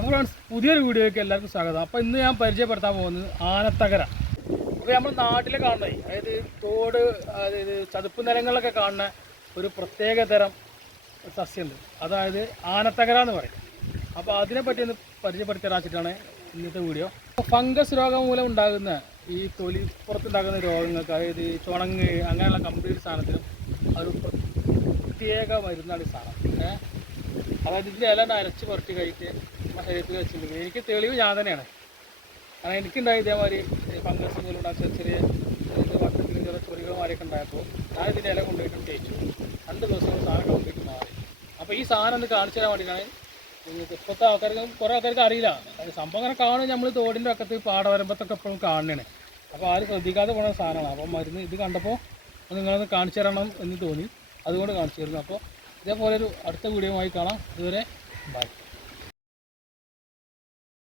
അപ്പോൾ ഫ്രണ്ട്സ്, പുതിയൊരു വീഡിയോയ്ക്ക് എല്ലാവർക്കും സ്വാഗതം. അപ്പോൾ ഇന്ന് ഞാൻ പരിചയപ്പെടുത്താൻ പോകുന്നത് ആനത്തകര. അപ്പോൾ നമ്മൾ നാട്ടിൽ കാണുന്നത്, അതായത് തോട്, അതായത് ചതുപ്പ് നിലങ്ങളിലൊക്കെ കാണുന്ന ഒരു പ്രത്യേക തരം സസ്യമുണ്ട്, അതായത് ആനത്തകര എന്ന് പറയും. അപ്പോൾ അതിനെപ്പറ്റി ഒന്ന് പരിചയപ്പെടുത്തി തരാച്ചിട്ടാണ് ഇന്നത്തെ വീഡിയോ. ഫംഗസ് രോഗം മൂലം ഉണ്ടാകുന്ന ഈ തൊലിപ്പുറത്തുണ്ടാകുന്ന രോഗങ്ങൾക്ക്, അതായത് ചുണങ്ങ് അങ്ങനെയുള്ള കംപ്ലീറ്റ് സാധനത്തിനും ഒരു പ്രത്യേക മരുന്നാണ് ഈ സാധനം. അതായത് ഇതിൻ്റെ ഇല അരച്ച് പുരട്ടി കഴിച്ച് ശരീരത്തിൽ വെച്ചിട്ടുണ്ടെങ്കിൽ എനിക്ക് തെളിവ് ഞാൻ തന്നെയാണ്. കാരണം എനിക്കുണ്ടായി ഇതേമാതിരി ഫംഗസ് മൂലം ഉണ്ടാക്കിയ ചെറിയ വട്ടത്തിൽ ചെറിയ ചൊറികൾമാരൊക്കെ ഉണ്ടായപ്പോൾ ഞാൻ ഇതിൻ്റെ ഇല കൊണ്ടുപോയിട്ട് തേച്ചു. 2 ദിവസം സാധനം കംപ്ലീറ്റ് മാറി. അപ്പോൾ ഈ സാധനം ഒന്ന് കാണിച്ചു തരാൻ വേണ്ടിയിട്ടാണ്. നിങ്ങൾക്ക് ഇപ്പോഴത്തെ ആൾക്കാർക്ക്, കുറേ ആൾക്കാർക്ക് അറിയില്ല സംഭവം. അങ്ങനെ കാണും നമ്മൾ തോടിൻ്റെ അക്കത്ത് പാടവരമ്പത്തൊക്കെ എപ്പോഴും കാണണേ. അപ്പോൾ ആരും ശ്രദ്ധിക്കാതെ പോകുന്ന സാധനമാണ്. അപ്പോൾ മരുന്ന് ഇത് കണ്ടപ്പോൾ നിങ്ങളൊന്ന് കാണിച്ചു തരണം എന്ന് തോന്നി, അതുകൊണ്ട് കാണിച്ചു തരുന്നു. അപ്പോൾ ഇതേപോലെ ഒരു അടുത്ത വീഡിയോ ആയി കാണാം. ഇതുവരെ ബൈ.